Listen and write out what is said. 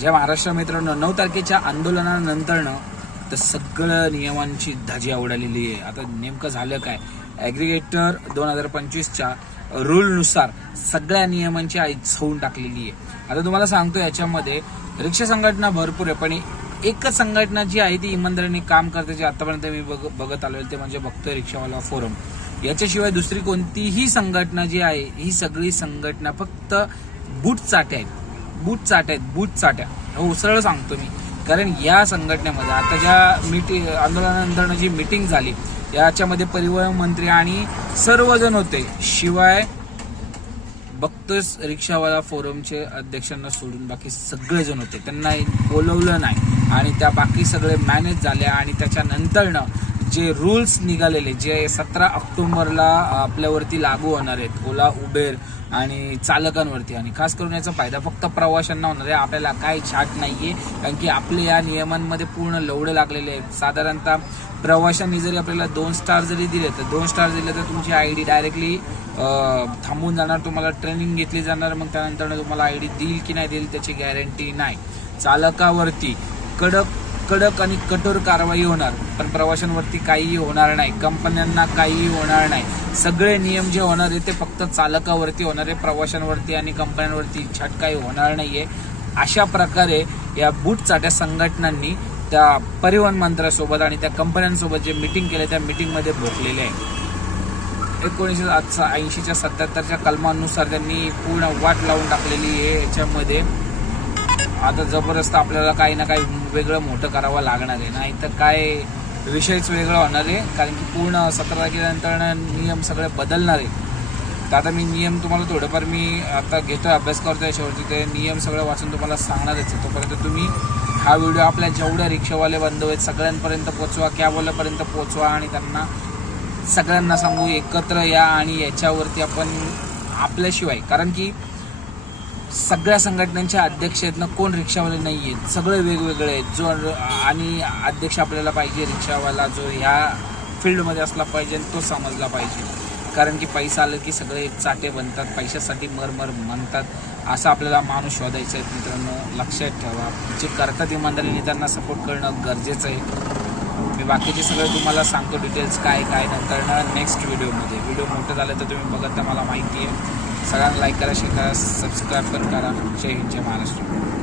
ज्या महाराष्ट्र मित्रांनो 9 तारखेच्या आंदोलनानंतरनं तर सगळं नियमांची धजी उडालेली आहे. आता नेमकं झालं काय, ॲग्रिगेटर 2025च्या रूलनुसार सगळ्या नियमांची आईच होऊन टाकलेली आहे. आता तुम्हाला सांगतो, याच्यामध्ये रिक्षा संघटना भरपूर आहे, पण एकच संघटना जी आहे ती इमानदारीने काम करते, जे आतापर्यंत मी बघत आलोय ते म्हणजे बघतोय रिक्षावाला फोरम. याच्याशिवाय दुसरी कोणतीही संघटना जी आहे, ही सगळी संघटना फक्त बूट चाट्या आहेत. बूट चाट्या हो, सरळ सांगतो मी. कारण या संघटनेमध्ये आता ज्या आंदोलनानंतर जी मीटिंग झाली, याच्यामध्ये परिवहन मंत्री आणि सर्वजण होते. शिवाय बघतोच रिक्षावाला फोरमचे अध्यक्षांना सोडून बाकी सगळेजण होते. त्यांना बोलवलं नाही आणि त्या बाकी सगळे मॅनेज झाल्या. आणि त्याच्यानंतरनं जे रूल्स निघालेले, जे 17 ऑक्टोबरला आपल्यावरती लागू होणार आहेत, ओला, उबेर आणि चालकांवरती, आणि खास करून याचा फायदा फक्त प्रवाशांना होणार आहे. आपल्याला काही छाट नाहीये, कारण की आपले या नियमांमध्ये पूर्ण लवडे लागलेले आहेत. साधारणतः प्रवाशांनी जरी आपल्याला 2 स्टार जरी दिले, तर 2 स्टार दिले तर तुमची आयडी डायरेक्टली थांबून जाणार, तुम्हाला ट्रेनिंग घेतली जाणार. मग त्यानंतर तुम्हाला आयडी देईल की नाही देईल त्याची गॅरंटी नाही. चालकावरती कडक आणि कठोर कारवाई होणार, पण प्रवाशांवरती काहीही होणार नाही, कंपन्यांना काहीही होणार नाही. सगळे नियम जे होणार आहे ते फक्त चालकावरती होणार आहे, प्रवाशांवरती आणि कंपन्यांवरती छाट काही होणार नाहीये. अशा प्रकारे या बूटचाट्या संघटनांनी त्या परिवहन मंत्र्यासोबत आणि त्या कंपन्यांसोबत जे मीटिंग केले, त्या मीटिंगमध्ये भोगलेले आहे. 1980च्या 77च्या कलमानुसार त्यांनी पूर्ण वाट लावून टाकलेली आहे. याच्यामध्ये आता जबरदस्त आपल्याला काही ना काही वेगळं मोठं करावं लागणार आहे, नाही तर काय विषयच वेगळा होणार आहे. कारण की पूर्ण 17 तारखेनंतर नियम सगळे बदलणार आहे. तर आता मी नियम तुम्हाला थोडंफार मी आता घेतोय, अभ्यास करतोय याच्यावरती. ते नियम सगळं वाचून तुम्हाला सांगणारच आहे. तोपर्यंत तुम्ही हा व्हिडिओ आपल्या जेवढ्या रिक्षावाले बांधव आहेत सगळ्यांपर्यंत पोचवा, कॅबवाल्यापर्यंत पोचवा आणि त्यांना सगळ्यांना सांगू एकत्र या. आणि याच्यावरती आपण आपल्याशिवाय, कारण की सगळ्या संघटनांच्या अध्यक्ष आहेत ना, कोण रिक्षावाले नाही आहेत, सगळे वेगवेगळे आहेत. जो आणि अध्यक्ष आपल्याला पाहिजे रिक्षावाला, जो ह्या फील्डमध्ये असला पाहिजे, तो समजला पाहिजे. कारण की पैसा आलं की सगळे चाटे बनतात, पैशासाठी मरमर म्हणतात. असं आपल्याला माणूस शोधायचं आहे मित्रांनो, लक्षात ठेवा. जे करतात इमानदारीने त्यांना सपोर्ट करणं गरजेचं आहे. मी बाकीचे सगळे तुम्हाला सांगतो डिटेल्स काय नंतर नेक्स्ट व्हिडिओमध्ये. व्हिडिओ मोठं झालं तर तुम्ही बघत, तर मला माहिती आहे. सगळ्यांना लाईक करा, शेअर करा, सबस्क्राईब पण करा. जय हिंद, जय महाराष्ट्र.